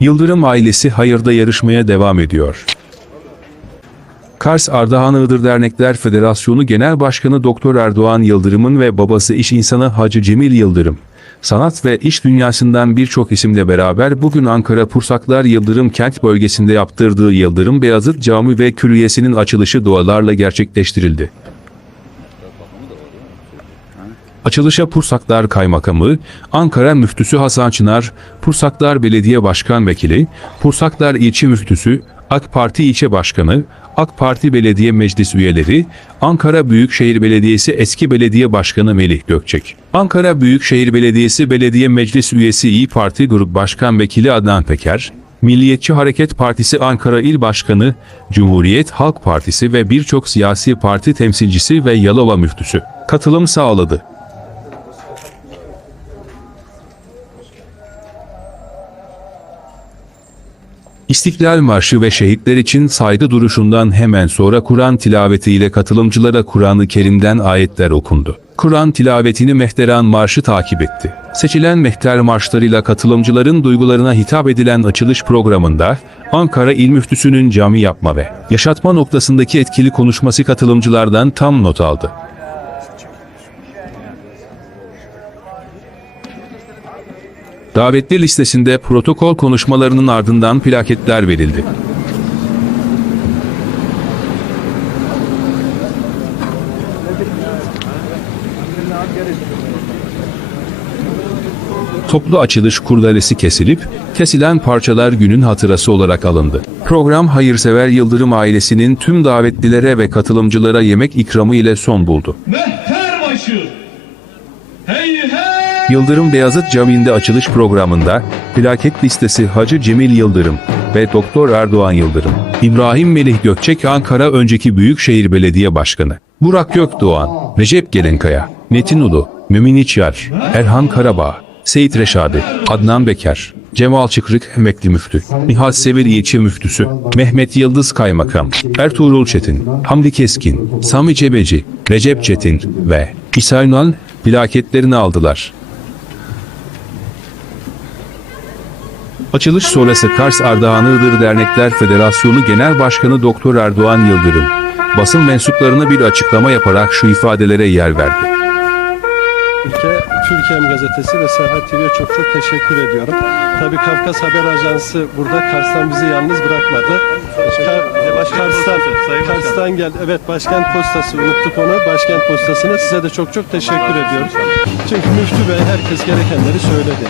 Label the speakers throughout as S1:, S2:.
S1: Yıldırım ailesi hayırda yarışmaya devam ediyor. Kars Ardahan Iğdır Dernekler Federasyonu Genel Başkanı Doktor Erdoğan Yıldırım'ın ve babası iş insanı Hacı Cemil Yıldırım, sanat ve iş dünyasından birçok isimle beraber bugün Ankara Pursaklar Yıldırım kent bölgesinde yaptırdığı Yıldırım Beyazıt Cami ve Külliyesi'nin açılışı dualarla gerçekleştirildi. Açılışa Pursaklar Kaymakamı, Ankara Müftüsü Hasan Çınar, Pursaklar Belediye Başkan Vekili, Pursaklar İlçe Müftüsü, AK Parti İlçe Başkanı, AK Parti Belediye Meclis üyeleri, Ankara Büyükşehir Belediyesi Eski Belediye Başkanı Melih Gökçek, Ankara Büyükşehir Belediyesi Belediye Meclis Üyesi İyi Parti Grup Başkan Vekili Adnan Peker, Milliyetçi Hareket Partisi Ankara İl Başkanı, Cumhuriyet Halk Partisi ve birçok siyasi parti temsilcisi ve Yalova müftüsü katılım sağladı. İstiklal Marşı ve şehitler için saygı duruşundan hemen sonra Kur'an tilavetiyle katılımcılara Kur'an-ı Kerim'den ayetler okundu. Kur'an tilavetini Mehteran Marşı takip etti. Seçilen mehter marşlarıyla katılımcıların duygularına hitap edilen açılış programında Ankara İl Müftüsü'nün cami yapma ve yaşatma noktasındaki etkili konuşması katılımcılardan tam not aldı. Davetli listesinde protokol konuşmalarının ardından plaketler verildi. Toplu açılış kurdelesi kesilip, kesilen parçalar günün hatırası olarak alındı. Program hayırsever Yıldırım ailesinin tüm davetlilere ve katılımcılara yemek ikramı ile son buldu.
S2: Mehterbaşı. Hey hey.
S1: Yıldırım Beyazıt Camii'nde açılış programında plaket listesi Hacı Cemil Yıldırım ve Doktor Erdoğan Yıldırım, İbrahim Melih Gökçek Ankara önceki Büyükşehir Belediye Başkanı, Burak Gökdoğan, Recep Gelinkaya, Metin Ulu, Mümin İçyar, Erhan Karabağ, Seyit Reşadi, Adnan Beker, Cemal Çıkrık Emekli Müftü, Nihal Sevil İlçe Müftüsü, Mehmet Yıldız Kaymakam, Ertuğrul Çetin, Hamdi Keskin, Sami Cebeci, Recep Çetin ve İsa Ünal plaketlerini aldılar. Açılış sonrası Kars Ardahan Iğdır Dernekler Federasyonu Genel Başkanı Doktor Erdoğan Yıldırım, basın mensuplarına bir açıklama yaparak şu ifadelere yer verdi.
S3: Ülke, Türkiye'm gazetesi ve Serhat TV'ye çok çok teşekkür ediyorum. Tabii Kafkas Haber Ajansı burada Kars'tan bizi yalnız bırakmadı. Ka- Kars'tan, Kars'tan gel. Evet Başkent Postası unuttuk onu. Başkent Postası'na size de çok çok teşekkür ediyoruz. Çünkü Müftü Bey herkes gerekenleri söyledi.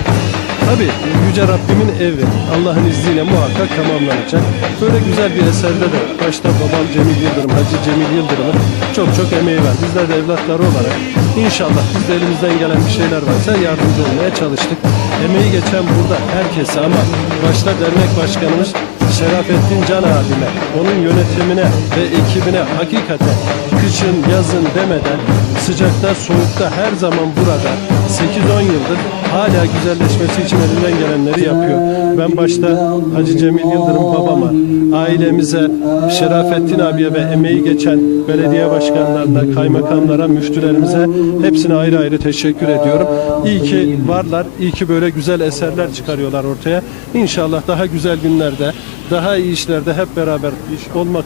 S3: Tabii Yüce Rabbimin evi Allah'ın izniyle muhakkak tamamlanacak. Böyle güzel bir eserde de başta babam Cemil Yıldırım, Hacı Cemil Yıldırım'ın çok çok emeği var. Bizler de evlatları olarak inşallah biz de elimizden gelen bir şeyler varsa yardımcı olmaya çalıştık. Emeği geçen burada herkese ama başta dernek başkanımız Şerafettin Can abime, onun yönetimine ve ekibine hakikaten kışın yazın demeden sıcakta soğukta her zaman burada 8-10 yıldır hala güzelleşmesi için elinden gelenleri yapıyor. Ben başta Hacı Cemil Yıldırım babama, ailemize, Şerafettin abiye ve emeği geçen belediye başkanlarına, kaymakamlara, müftülerimize hepsine ayrı ayrı teşekkür ediyorum. İyi ki varlar, iyi ki böyle güzel eserler çıkarıyorlar ortaya. İnşallah daha güzel günlerde, daha iyi işlerde hep beraber iş olmak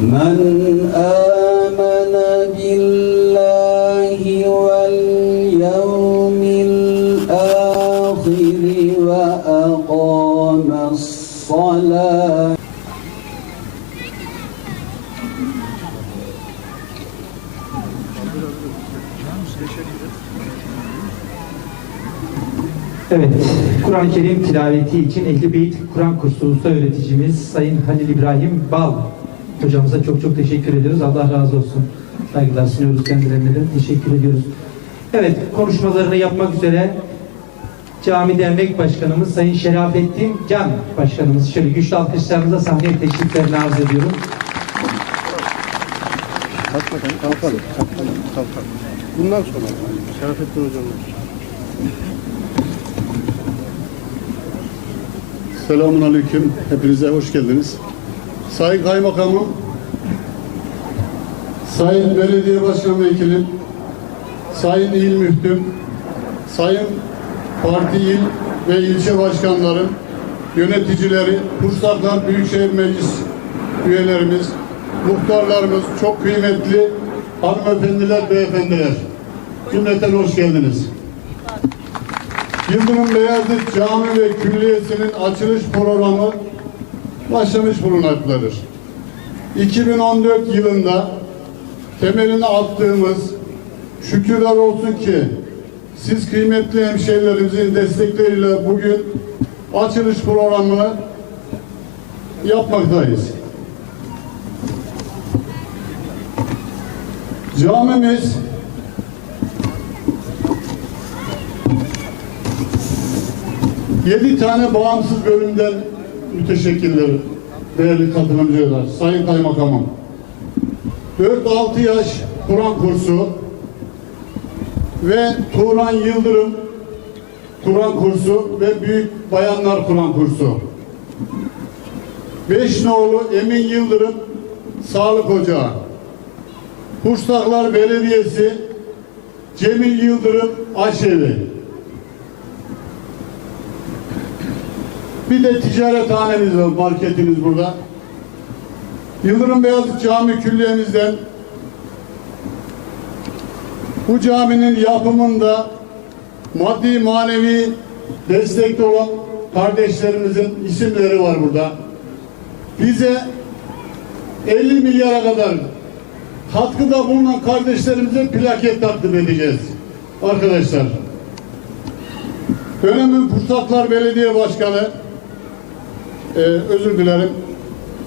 S4: من آمن بالله واليوم الآخر وأقام الصلاة
S5: Evet, Kur'an-ı Kerim tilaveti için Ehli Beyt Kur'an kursu usta öğreticimiz Sayın Halil İbrahim Bal hocamıza çok çok teşekkür ediyoruz. Allah razı olsun. Saygılar sunuyoruz kendilerine de. Teşekkür ediyoruz. Evet, konuşmalarını yapmak üzere Cami Dernek Başkanımız Sayın Şerafettin Can Başkanımız şöyle güçlü alkışlarınıza sahneye teşriflerini arz ediyorum.
S3: Bundan sonra Şerafettin hocamla.
S6: Selamun Aleyküm. Hepinize hoş geldiniz. Sayın Kaymakamım, Sayın Belediye Başkan Vekilim, Sayın İl Müftüm, Sayın Parti İl ve ilçe başkanlarım, yöneticileri, Pursaklar Büyükşehir Meclis üyelerimiz, muhtarlarımız, çok kıymetli hanımefendiler, beyefendiler. Cümleten hoş geldiniz. Yıldırım Beyazıt Cami ve Külliyesi'nin açılış programı başlamış bulunmaktadır. 2014 yılında temelini attığımız şükürler olsun ki siz kıymetli hemşehrilerimizin destekleriyle bugün açılış programını yapmaktayız. Camimiz yedi tane bağımsız bölümden müteşekkirler, değerli katılımcılar, sayın kaymakamım. 4-6 yaş Kur'an kursu ve Turan Yıldırım Kur'an kursu ve Büyük Bayanlar Kur'an kursu. Beş nolu Emin Yıldırım Sağlık Ocağı. Kursaklar Belediyesi Cemil Yıldırım Aşevi. Bir de ticarethanemiz var, marketimiz burada. Yıldırım Beyazıt Cami Külliyemizden bu caminin yapımında maddi manevi destekte olan kardeşlerimizin isimleri var burada. Bize 50 milyara kadar katkıda bulunan kardeşlerimize plaket takdim edeceğiz. Arkadaşlar. Dönemin Pursaklar Belediye Başkanı ee, özür dilerim.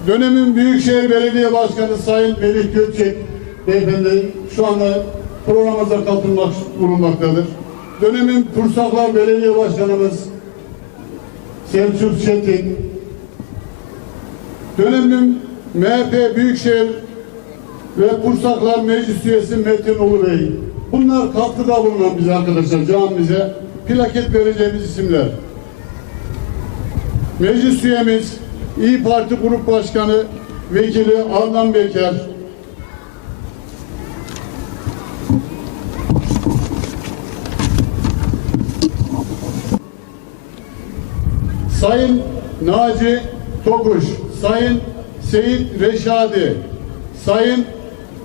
S6: Dönemin Büyükşehir Belediye Başkanı Sayın Melih Gökçek Beyefendi şu anda programımıza katılmak bulunmaktadır. Dönemin Pursaklar Belediye Başkanımız Selçuk Çetin, dönemin MHP Büyükşehir ve Pursaklar Meclis Üyesi Metin Ulu Bey. Bunlar katkıda bulunan bize arkadaşlar camimize plaket vereceğimiz isimler. Meclis üyemiz, İyi Parti Grup Başkanı Vekili Adnan Beker, Sayın Naci Tokuş, Sayın Seyit Reşadi, Sayın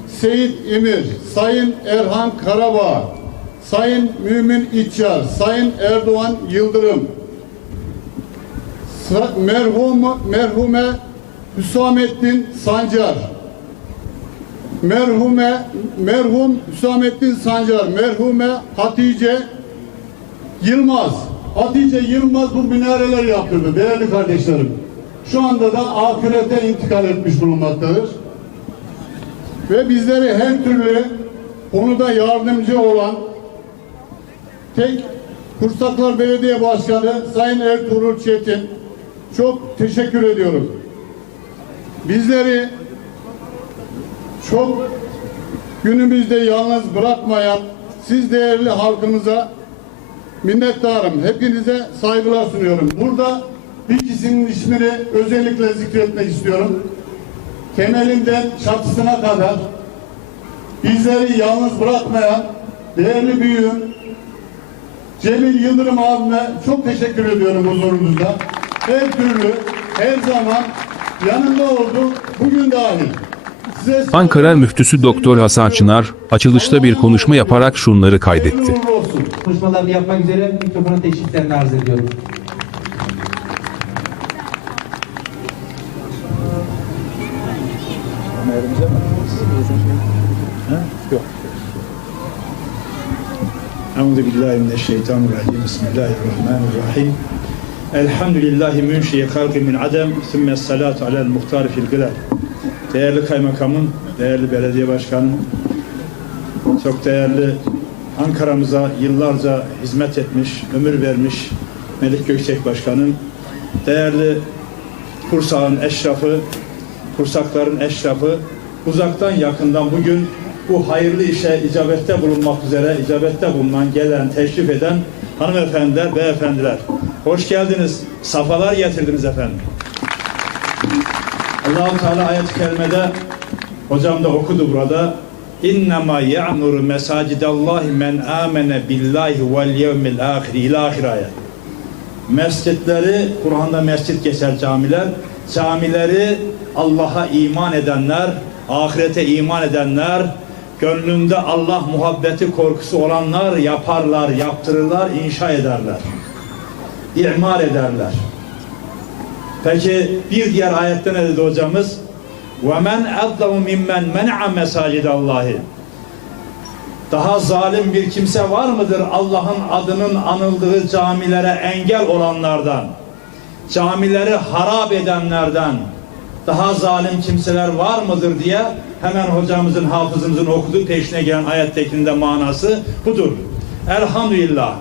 S6: Seyit İmir, Sayın Erhan Karabağ, Sayın Mümin İçar, Sayın Erdoğan Yıldırım, merhum merhume Hüsamettin Sancar. Merhume merhum Hüsamettin Sancar. Merhume Hatice Yılmaz. Hatice Yılmaz bu minareler yaptırdı değerli kardeşlerim. Şu anda da ahirete intikal etmiş bulunmaktadır. Ve bizleri her türlü konuda yardımcı olan tek Kursaklar Belediye Başkanı Sayın Ertuğrul Çetin çok teşekkür ediyorum. Bizleri çok günümüzde yalnız bırakmayan siz değerli halkımıza minnettarım. Hepinize saygılar sunuyorum. Burada bir kişinin ismini özellikle zikretmek istiyorum. Temelinden çatısına kadar bizleri yalnız bırakmayan değerli büyüğüm Cemil Yıldırım abime çok teşekkür ediyorum huzurunuzda. Her türlü, her zaman yanında oldu, bugün dahil. Size
S1: Ankara Müftüsü Doktor Hasan Çınar açılışta bir konuşma yaparak şunları kaydetti.
S5: Konuşmalarını yapmak üzere mikrofona teşriflerini arz ediyorum.
S2: Euzu billahi mineşşeytanirracim. Bismillahirrahmanirrahim. Elhamdülillahi münşi halkı min adem. Sümme salatu alel muhtar fil gılar. Değerli kaymakamım, değerli belediye başkanım, çok değerli Ankara'mıza yıllarca hizmet etmiş, ömür vermiş Melik Gökçek Başkanım, değerli Kursak'ın eşrafı, Kursakların eşrafı, uzaktan yakından bugün bu hayırlı işe icabette bulunmak üzere, icabette bulunan, gelen, teşrif eden hanımefendiler, beyefendiler. Hoş geldiniz, safalar getirdiniz efendim. Allah-u Teala ayet-i kerimede hocam da okudu burada. İnnemâ ya'muru mesacidallahi men amene billahi vel yevmil ahir ila ahir ayet. mescitleri, Kur'an'da mescit geçer camiler, camileri Allah'a iman edenler, ahirete iman edenler, gönlünde Allah muhabbeti korkusu olanlar yaparlar, yaptırırlar, inşa ederler İmar ederler. Peki bir diğer ayette ne dedi hocamız? وَمَنْ اَظْلَمُ مِمَّنْ مَنْعَ مَسَاجِدَ اللّٰهِ Daha zalim bir kimse var mıdır Allah'ın adının anıldığı camilere engel olanlardan? Camileri harap edenlerden daha zalim kimseler var mıdır diye hemen hocamızın, hafızımızın okuduğu peşine gelen ayettekinde manası budur. Elhamdülillah.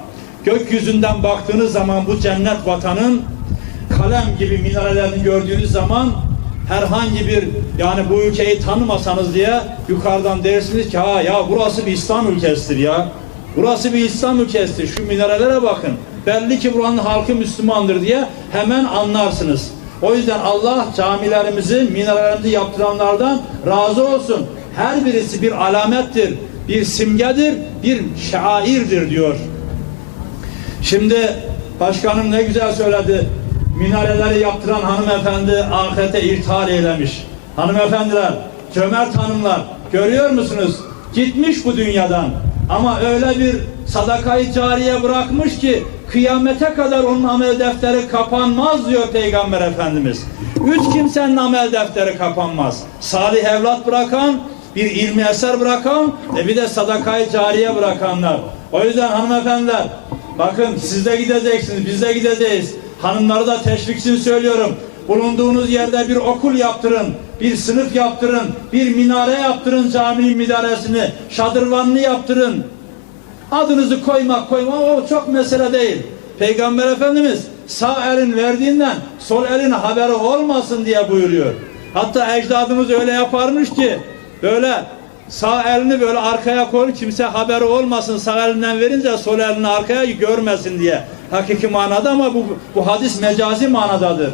S2: Gökyüzünden baktığınız zaman bu cennet vatanın kalem gibi minarelerini gördüğünüz zaman herhangi bir yani bu ülkeyi tanımasanız diye yukarıdan dersiniz ki ha ya burası bir İslam ülkesidir ya. Burası bir İslam ülkesidir. Şu minarelere bakın. Belli ki buranın halkı Müslümandır diye hemen anlarsınız. O yüzden Allah camilerimizi, minarelerimizi yaptıranlardan razı olsun. Her birisi bir alamettir, bir simgedir, bir şairdir diyor. Şimdi başkanım ne güzel söyledi. Minareleri yaptıran hanımefendi ahirete irtihal eylemiş. Hanımefendiler, cömert hanımlar görüyor musunuz? Gitmiş bu dünyadan. Ama öyle bir sadakayı cariye bırakmış ki kıyamete kadar onun amel defteri kapanmaz diyor Peygamber Efendimiz. Üç kimsenin amel defteri kapanmaz. Salih evlat bırakan, bir ilmi eser bırakan ve bir de sadakayı cariye bırakanlar. O yüzden hanımefendiler bakın siz de gideceksiniz, biz de gideceğiz. Hanımları da teşvik için söylüyorum. Bulunduğunuz yerde bir okul yaptırın, bir sınıf yaptırın, bir minare yaptırın caminin minaresini, şadırvanını yaptırın. Adınızı koymak koymak o çok mesele değil. Peygamber Efendimiz sağ elin verdiğinden sol elin haberi olmasın diye buyuruyor. Hatta ecdadımız öyle yaparmış ki böyle sağ elini böyle arkaya koy kimse haberi olmasın sağ elinden verince sol elini arkaya görmesin diye. Hakiki manada ama bu, bu hadis mecazi manadadır.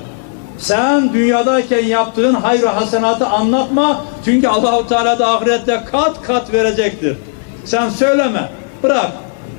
S2: Sen dünyadayken yaptığın hayır hasenatı anlatma. Çünkü Allahu Teala da ahirette kat kat verecektir. Sen söyleme. Bırak.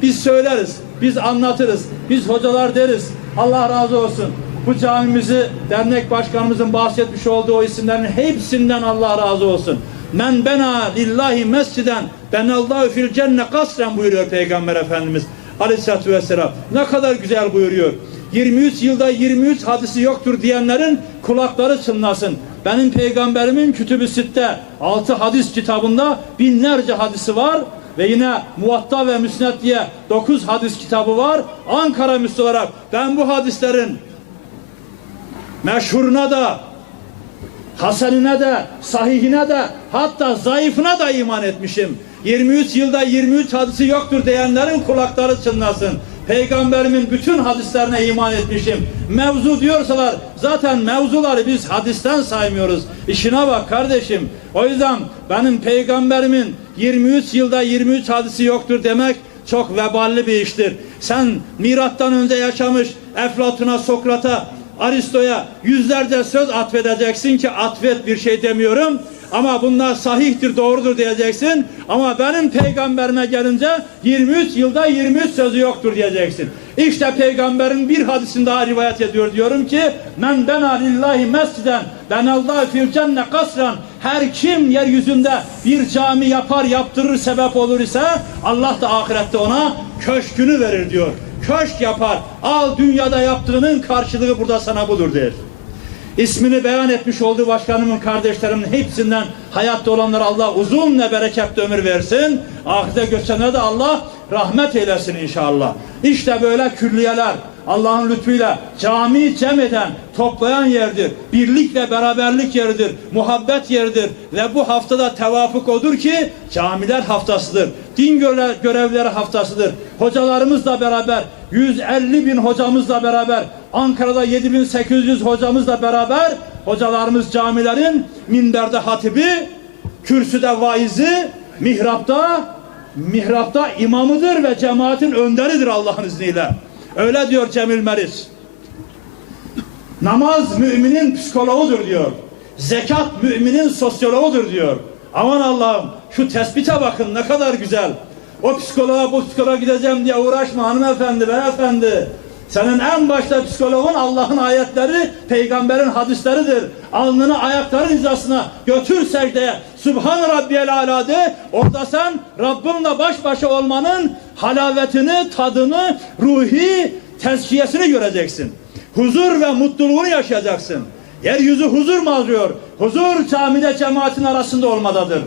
S2: Biz söyleriz. Biz anlatırız. Biz hocalar deriz. Allah razı olsun. Bu camimizi dernek başkanımızın bahsetmiş olduğu o isimlerin hepsinden Allah razı olsun. Men bena lillahi mesciden benallahu fil cenne kasren buyuruyor Peygamber Efendimiz Aleyhisselatü Vesselam. Ne kadar güzel buyuruyor. 23 yılda 23 hadisi yoktur diyenlerin kulakları çınlasın. Benim peygamberimin kütübü sitte 6 hadis kitabında binlerce hadisi var ve yine Muvatta ve Müsned diye 9 hadis kitabı var. Ankara Müslü olarak ben bu hadislerin meşhuruna da hasenine de, sahihine de, hatta zayıfına da iman etmişim. 23 yılda 23 hadisi yoktur diyenlerin kulakları çınlasın. Peygamberimin bütün hadislerine iman etmişim. Mevzu diyorsalar zaten mevzuları biz hadisten saymıyoruz. İşine bak kardeşim. O yüzden benim peygamberimin 23 yılda 23 hadisi yoktur demek çok veballi bir iştir. Sen mirattan önce yaşamış Eflatun'a, Sokrat'a, Aristo'ya yüzlerce söz atfedeceksin ki atfet bir şey demiyorum. Ama bunlar sahihtir, doğrudur diyeceksin. Ama benim peygamberime gelince 23 yılda 23 sözü yoktur diyeceksin. İşte peygamberin bir hadisini daha rivayet ediyor diyorum ki men bena lillahi mesciden benallahu fil cenne kasran her kim yeryüzünde bir cami yapar yaptırır sebep olur ise Allah da ahirette ona köşkünü verir diyor. Köşk yapar. Al dünyada yaptığının karşılığı burada sana budur der. İsmini beyan etmiş olduğu başkanımın kardeşlerimin hepsinden hayatta olanlara Allah uzun ve bereketli ömür versin. Ahirete göçenlere de Allah rahmet eylesin inşallah. İşte böyle külliyeler Allah'ın lütfuyla cami cem eden, toplayan yerdir. Birlik ve beraberlik yeridir. Muhabbet yeridir. Ve bu haftada tevafuk odur ki camiler haftasıdır. Din göre- görevleri haftasıdır. Hocalarımızla beraber 150 bin hocamızla beraber Ankara'da 7800 hocamızla beraber hocalarımız camilerin minberde hatibi, kürsüde vaizi, mihrapta mihrapta imamıdır ve cemaatin önderidir Allah'ın izniyle. Öyle diyor Cemil Meriç. Namaz müminin psikoloğudur diyor. Zekat müminin sosyoloğudur diyor. Aman Allah'ım şu tespite bakın ne kadar güzel. O psikoloğa bu psikoloğa gideceğim diye uğraşma hanımefendi beyefendi. Senin en başta psikologun Allah'ın ayetleri, peygamberin hadisleridir. Alnını ayakların hizasına götür secdeye. Subhan Rabbiyel Ala de. Orada sen Rabbinle baş başa olmanın halavetini, tadını, ruhi tezkiyesini göreceksin. Huzur ve mutluluğunu yaşayacaksın. Yeryüzü huzur mu arıyor? Huzur camide cemaatin arasında olmadadır.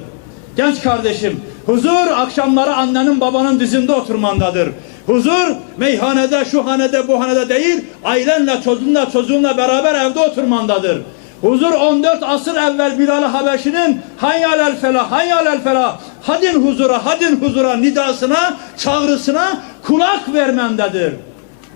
S2: Genç kardeşim, huzur akşamları annenin babanın dizinde oturmandadır. Huzur meyhanede, şu hanede, bu hanede değil, ailenle, çocuğunla, çocuğunla beraber evde oturmandadır. Huzur 14 asır evvel Bilal-i Habeşi'nin hayyal el felah, hayyal el felah, hadin huzura, hadin huzura nidasına, çağrısına kulak vermendedir.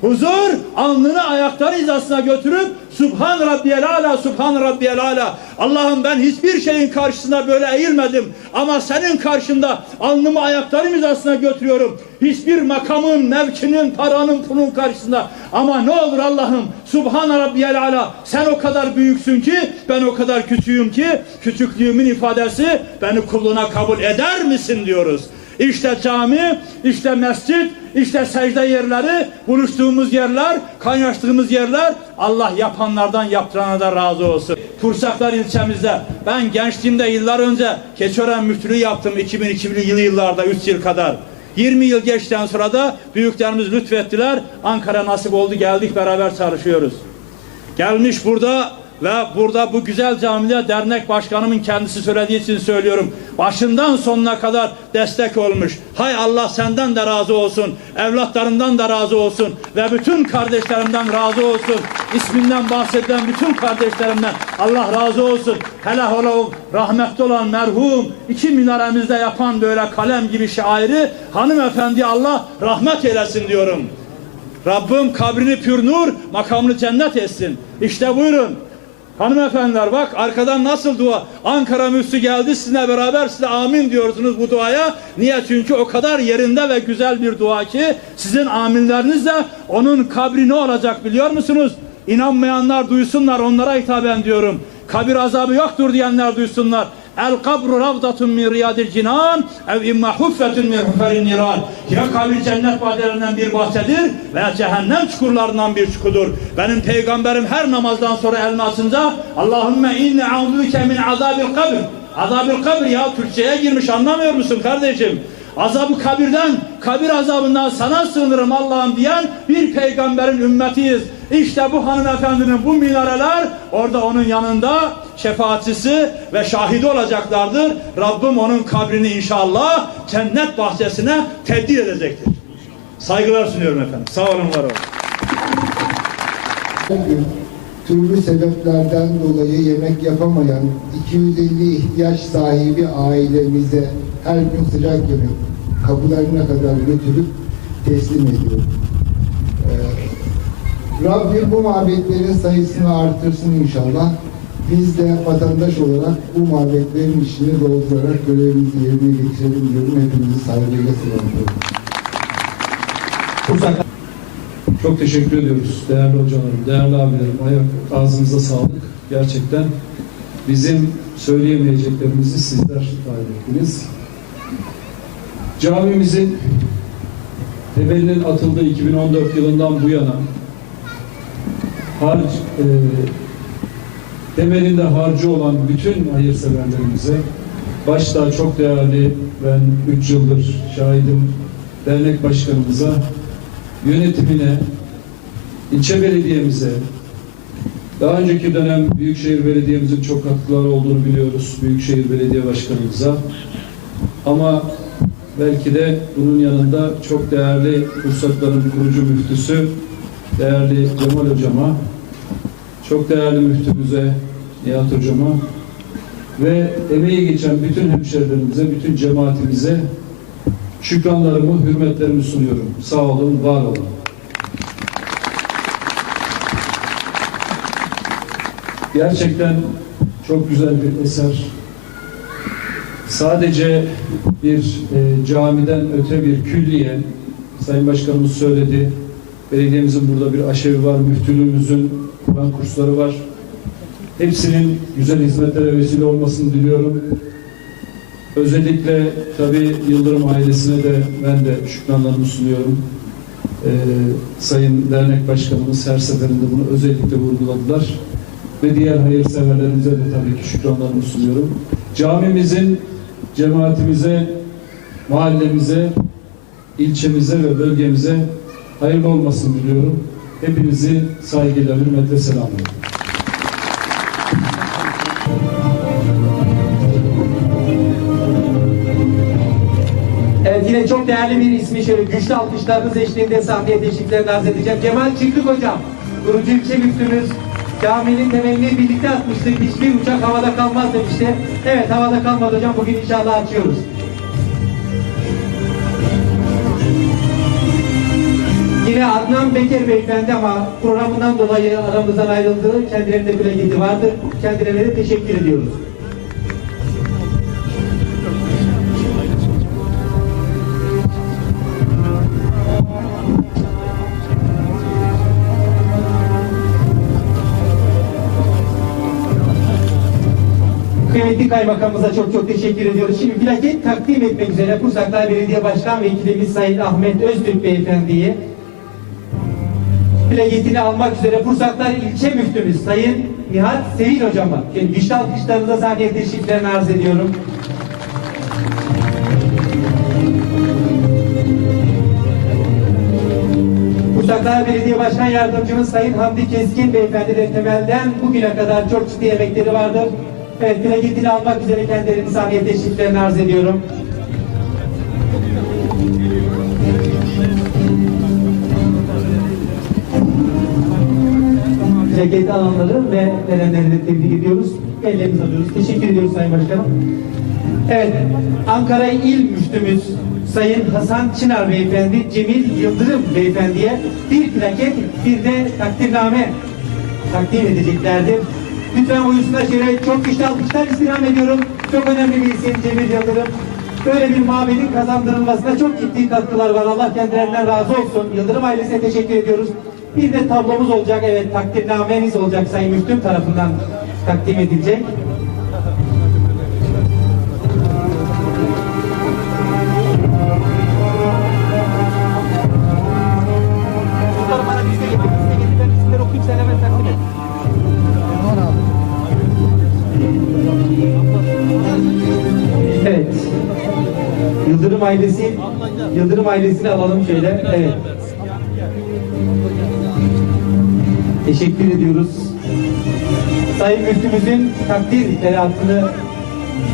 S2: Huzur alnını ayakları hizasına götürüp Subhan Rabbiyel Ala, Subhan Rabbiyel Ala. Allah'ım ben hiçbir şeyin karşısında böyle eğilmedim. Ama senin karşında alnımı ayaklarım hizasına götürüyorum. Hiçbir makamın, mevkinin, paranın, pulun karşısında. Ama ne olur Allah'ım Subhan Rabbiyel Ala. Sen o kadar büyüksün ki ben o kadar küçüğüm ki küçüklüğümün ifadesi beni kulluğuna kabul eder misin diyoruz. İşte cami, işte mescit, işte secde yerleri, buluştuğumuz yerler, kaynaştığımız yerler. Allah yapanlardan yaptırana da razı olsun. Pursaklar ilçemizde ben gençliğimde yıllar önce Keçören müftülüğü yaptım 2000-2000'li yıllarda 3 yıl kadar. 20 yıl geçten sonra da büyüklerimiz lütfettiler. Ankara nasip oldu geldik beraber çalışıyoruz. Gelmiş burada ve burada bu güzel camide dernek başkanımın kendisi söylediği için söylüyorum. Başından sonuna kadar destek olmuş. Hay Allah senden de razı olsun. Evlatlarından da razı olsun. Ve bütün kardeşlerimden razı olsun. İsminden bahsedilen bütün kardeşlerimden Allah razı olsun. Hele hele rahmetli olan merhum iki minaremizde yapan böyle kalem gibi şairi hanımefendi Allah rahmet eylesin diyorum. Rabbim kabrini pür nur, makamını cennet etsin. İşte buyurun. Hanımefendiler bak arkadan nasıl dua. Ankara müftü geldi sizinle beraber size amin diyorsunuz bu duaya. Niye? Çünkü o kadar yerinde ve güzel bir dua ki sizin aminlerinizle onun kabri ne olacak biliyor musunuz? İnanmayanlar duysunlar onlara hitaben diyorum. Kabir azabı yoktur diyenler duysunlar. El kabru ravdatun min riyadil cinan ev imma huffetun min huferin niran. Ya kabir cennet vadelerinden bir bahçedir veya cehennem çukurlarından bir çukurdur. Benim peygamberim her namazdan sonra elini açınca Allahümme inni a'udüke min azabil kabr. Azabil kabr ya Türkçe'ye girmiş anlamıyor musun kardeşim? Azabı kabirden, kabir azabından sana sığınırım Allah'ım diyen bir peygamberin ümmetiyiz. İşte bu hanımefendinin bu minareler orada onun yanında şefaatçisi ve şahidi olacaklardır. Rabbim onun kabrini inşallah cennet bahçesine tebdil edecektir. Saygılar sunuyorum efendim. Sağ olun var olun.
S7: Bugün türlü sebeplerden dolayı yemek yapamayan 250 ihtiyaç sahibi ailemize her gün sıcak yemek kapılarına kadar götürüp teslim ediyor. Ee, Rabbim bu mabetlerin sayısını artırsın inşallah. Biz de vatandaş olarak bu mabetlerin içini doldurarak görevimizi yerine getirelim diyorum. Hepinizi saygıyla selamlıyorum.
S8: Çok teşekkür ediyoruz değerli hocalarım, değerli abilerim. Ayak ağzınıza sağlık. Gerçekten bizim söyleyemeyeceklerimizi sizler ifade ettiniz. Camimizin temelinin atıldığı 2014 yılından bu yana harc, e, temelinde harcı olan bütün hayırseverlerimize başta çok değerli ben 3 yıldır şahidim dernek başkanımıza yönetimine, ilçe belediyemize, daha önceki dönem Büyükşehir Belediye'mizin çok katkıları olduğunu biliyoruz. Büyükşehir Belediye Başkanımıza. Ama belki de bunun yanında çok değerli Kursakların kurucu müftüsü, değerli Cemal Hocama, çok değerli müftümüze, Nihat Hocama ve emeği geçen bütün hemşerilerimize, bütün cemaatimize şükranlarımı, hürmetlerimi sunuyorum. Sağ olun, var olun. Gerçekten çok güzel bir eser. Sadece bir e, camiden öte bir külliye, Sayın Başkanımız söyledi, belediyemizin burada bir aşevi var, müftülüğümüzün Kur'an kursları var. Hepsinin güzel hizmetlere vesile olmasını diliyorum. Özellikle tabii Yıldırım ailesine de ben de şükranlarımı sunuyorum. Ee, Sayın Dernek Başkanımız her seferinde bunu özellikle vurguladılar. Ve diğer hayırseverlerimize de tabii ki şükranlarımı sunuyorum. Camimizin, cemaatimize, mahallemize, ilçemize ve bölgemize hayırlı olmasını diliyorum. Hepinizi saygıyla, hürmetle selamlıyorum.
S5: Evet yine çok değerli bir ismi şöyle güçlü alkışlarınız eşliğinde sahneye teşriflerini arz edeceğim. Cemal Çiftlik Hocam, kurucu ilçe müftümüz. Caminin temelini birlikte atmıştık. Hiçbir uçak havada kalmaz demişti. Evet havada kalmadı hocam. Bugün inşallah açıyoruz. Yine Adnan Bekir Beyefendi ama programından dolayı aramızdan ayrıldı. Kendilerinde plaketi vardır. Kendilerine de teşekkür ediyoruz. Kıymetli kaymakamımıza çok çok teşekkür ediyoruz. Şimdi plaket takdim etmek üzere Kursaklar Belediye Başkan Vekilimiz Sayın Ahmet Öztürk Beyefendi'ye plaketini almak üzere Kursaklar İlçe Müftümüz Sayın Nihat Sevil Hocam'a güçlü alkışlarınızla sahneye teşriflerini arz ediyorum. Kursaklar Belediye Başkan Yardımcımız Sayın Hamdi Keskin Beyefendi de temelden bugüne kadar çok ciddi emekleri vardır. Evet, plaketini almak üzere kendilerini sahneye teşriflerini arz ediyorum. Plaketi alanları ve verenleri de tebrik ediyoruz. Ellerinizi alıyoruz. Teşekkür ediyoruz Sayın Başkanım. Evet, Ankara İl Müftümüz Sayın Hasan Çınar Beyefendi, Cemil Yıldırım Beyefendi'ye bir plaket, bir de takdirname takdim edeceklerdir. Lütfen buyursunlar şöyle çok güçlü alkışlar istirham ediyorum. Çok önemli bir isim Cemil Yıldırım. Böyle bir mabedin kazandırılmasına çok ciddi katkılar var. Allah kendilerinden razı olsun. Yıldırım ailesine teşekkür ediyoruz. Bir de tablomuz olacak. Evet takdirnamemiz olacak Sayın Müftüm tarafından takdim edilecek. Evet. Yıldırım ailesi, Yıldırım ailesini alalım şöyle. Evet. Teşekkür ediyoruz. Sayın Müftümüzün takdir beratını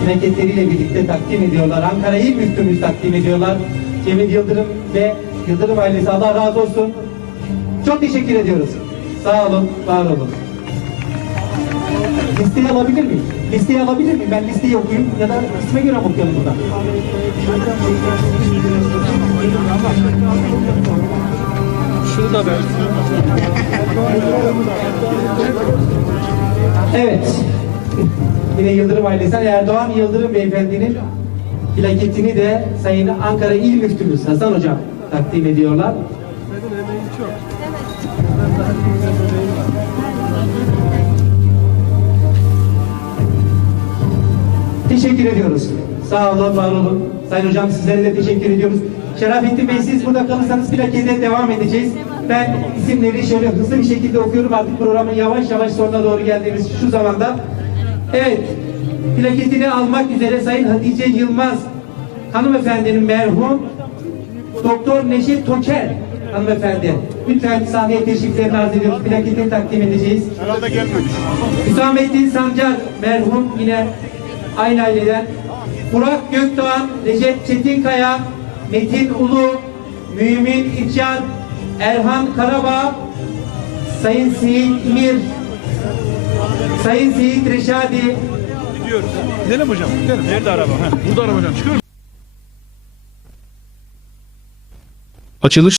S5: plaketleriyle birlikte takdim ediyorlar. Ankara İl Müftümüz takdim ediyorlar. Cemil Yıldırım ve Yıldırım ailesi Allah razı olsun. Çok teşekkür ediyoruz. Sağ olun, var olun. Listeyi alabilir miyim? Listeyi alabilir miyim? Ben listeyi okuyayım ya da isme göre okuyalım burada? Şurada ben. Evet. Yine Yıldırım ailesinden Erdoğan Yıldırım Beyefendi'nin plaketini de Sayın Ankara İl Müftümüz Hasan Hocam takdim ediyorlar. Teşekkür ediyoruz. Sağ olun, var olun. Sayın Hocam sizlere de teşekkür ediyoruz. Şerafettin Bey siz burada kalırsanız plakete devam edeceğiz. Ben isimleri şöyle hızlı bir şekilde okuyorum artık programın yavaş yavaş sonuna doğru geldiğimiz şu zamanda. Evet, plaketini almak üzere Sayın Hatice Yılmaz hanımefendinin merhum Doktor Neşet Toker hanımefendi. Lütfen sahneye teşriflerini arz ediyoruz. Plaketini takdim edeceğiz.
S6: Herhalde gelmemiş.
S5: Hüsamettin Sancar merhum yine aynı aileden. Burak Gökdoğan, Recep Çetinkaya, Metin Ulu, Mümin İçyan, Erhan Karabağ, Sayın Seyit İmir, Sayın Seyit Reşadi,
S9: Gidelim hocam. Gidelim. Nerede araba? Heh, burada araba hocam. Çıkıyor
S1: Açılış